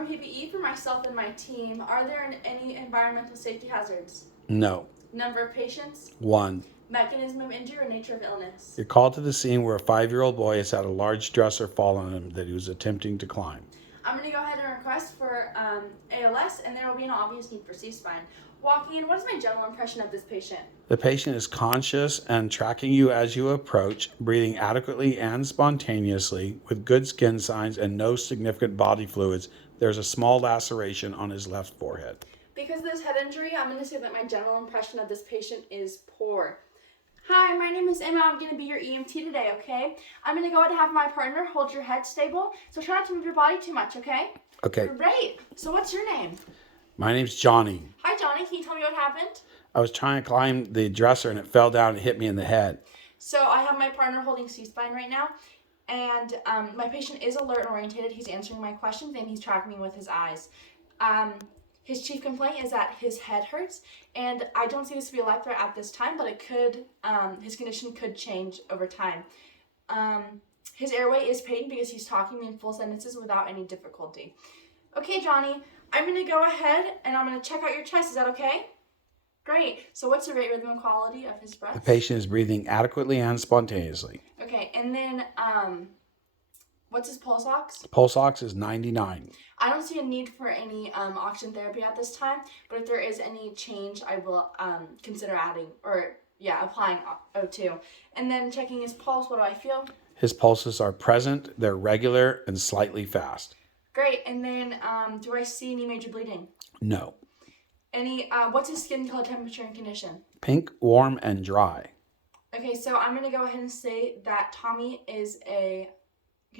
proper PPE for myself and my team. Are there any environmental safety hazards? No. Number of patients? 1. Mechanism of injury or nature of illness? You're called to the scene where a 5-year-old boy has had a large dresser fall on him that he was attempting to climb. I'm going to go ahead and request for ALS, and there will be an obvious need for C-spine. Walking in, what is my general impression of this patient? The patient is conscious and tracking you as you approach, breathing adequately and spontaneously, with good skin signs and no significant body fluids. There's a small laceration on his left forehead. Because of this head injury, I'm going to say that my general impression of this patient is poor. Hi, my name is Emma. I'm going to be your EMT today, okay? I'm going to go ahead and have my partner hold your head stable, so try not to move your body too much, okay? Okay. Great. So what's your name? My name's Johnny. Hi, Johnny. Can you tell me what happened? I was trying to climb the dresser and it fell down and hit me in the head. So I have my partner holding C-spine right now, and my patient is alert and orientated. He's answering my questions, and he's tracking me with his eyes. His chief complaint is that his head hurts, and I don't see this to be a life threat at this time, but it could, his condition could change over time. His airway is patent because he's talking in full sentences without any difficulty. Okay, Johnny, I'm going to go ahead and I'm going to check out your chest. Is that okay? Great. So what's the rate, rhythm, and quality of his breath? The patient is breathing adequately and spontaneously. Okay, and then what's his pulse ox? Pulse ox is 99. I don't see a need for any oxygen therapy at this time, but if there is any change, I will consider applying O2. And then checking his pulse, what do I feel? His pulses are present, they're regular, and slightly fast. Great. And then do I see any major bleeding? No. What's his skin color, temperature, and condition? Pink, warm, and dry. Okay, so I'm going to go ahead and say that Tommy is going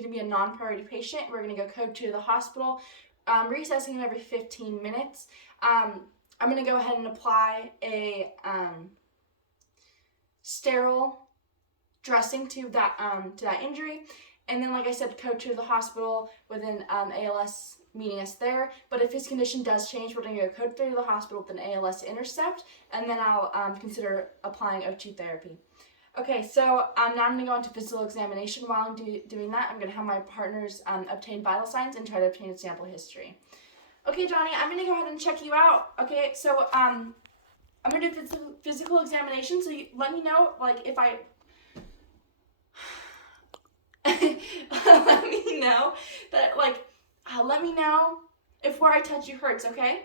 to be a non-priority patient. We're going to go code to the hospital, reassessing him every 15 minutes. I'm going to go ahead and apply a sterile dressing to that injury. And then, like I said, code to the hospital with an ALS meeting us there. But if his condition does change, we're going to go code through the hospital with an ALS intercept, and then I'll consider applying O2 therapy. Okay, so now I'm going to go into physical examination. While I'm doing that, I'm going to have my partners obtain vital signs and try to obtain a sample history. Okay, Johnny, I'm going to go ahead and check you out. Okay, so I'm going to do physical examination, so let me know, like, if I... let me know if where I touch you hurts, okay?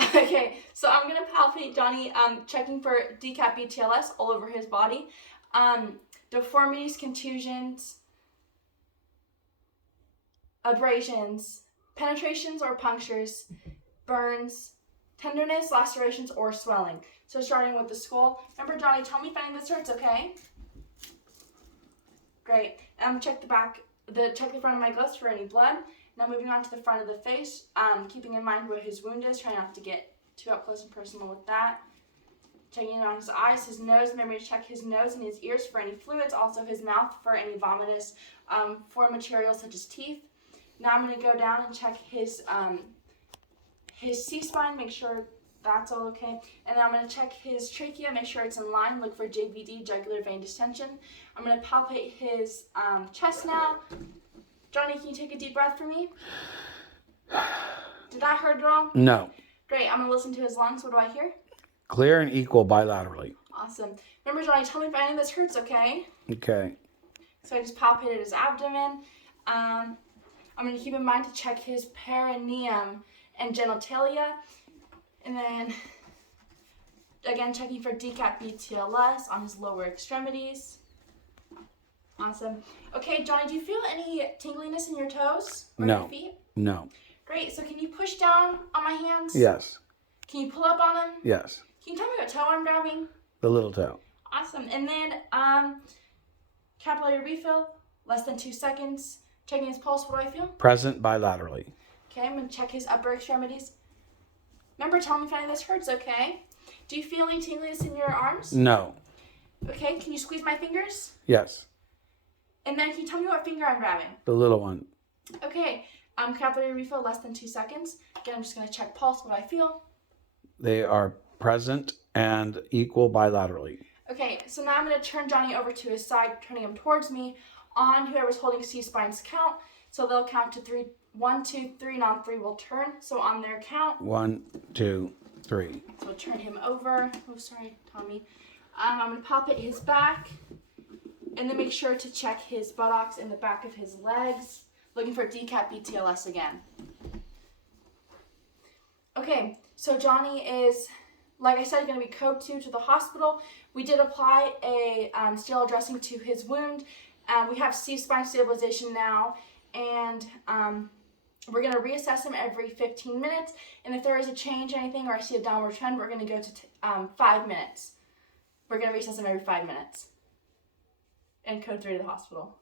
Okay, so I'm gonna palpate Johnny, checking for decap BTLS all over his body, deformities, contusions, abrasions, penetrations or punctures, burns, tenderness, lacerations, or swelling. So starting with the skull. Remember, Johnny, tell me if any of this hurts, okay? Great. Check the front of my gloves for any blood. Now moving on to the front of the face, keeping in mind where his wound is, trying not to get too up close and personal with that. Checking on his eyes, his nose. Remember to check his nose and his ears for any fluids, also his mouth for any vomitous foreign materials such as teeth. Now I'm going to go down and check his C-spine, make sure that's all okay. And then I'm going to check his trachea, make sure it's in line, look for JVD, jugular vein distension. I'm going to palpate his chest now. Johnny, can you take a deep breath for me? Did that hurt at all? No. Great, I'm going to listen to his lungs. What do I hear? Clear and equal bilaterally. Awesome. Remember, Johnny, tell me if any of this hurts, okay? Okay. So I just palpated his abdomen. I'm going to keep in mind to check his perineum and genitalia. And then, again, checking for decap BTLS on his lower extremities. Awesome. Okay, Johnny, do you feel any tingliness in your toes or your feet? No. Great. So can you push down on my hands? Yes. Can you pull up on them? Yes. Can you tell me what toe I'm grabbing? The little toe. Awesome. And then capillary refill, less than 2 seconds. Checking his pulse. What do I feel? Present bilaterally. Okay, I'm going to check his upper extremities. Remember, tell me if any of this hurts, okay? Do you feel any tingliness in your arms? No. Okay, can you squeeze my fingers? Yes. And then can you tell me what finger I'm grabbing? The little one. Okay, capillary refill, less than 2 seconds. Again, I'm just going to check pulse, what I feel. They are present and equal bilaterally. Okay, so now I'm going to turn Johnny over to his side, turning him towards me on whoever's holding C-spine's count. So they'll count to 3. 1, 2, 3, and on 3 we'll turn. So on their count. 1, 2, 3. So we'll turn him over. Oh, sorry, Tommy. I'm going to pop at his back. And then make sure to check his buttocks and the back of his legs. Looking for decap BTLS again. Okay, so Johnny is, like I said, going to be code 2 to the hospital. We did apply a sterile dressing to his wound. We have C-spine stabilization now, and we're going to reassess him every 15 minutes. And if there is a change or anything, or I see a downward trend, we're going to go to 5 minutes. We're going to reassess him every 5 minutes. And code 3 to the hospital.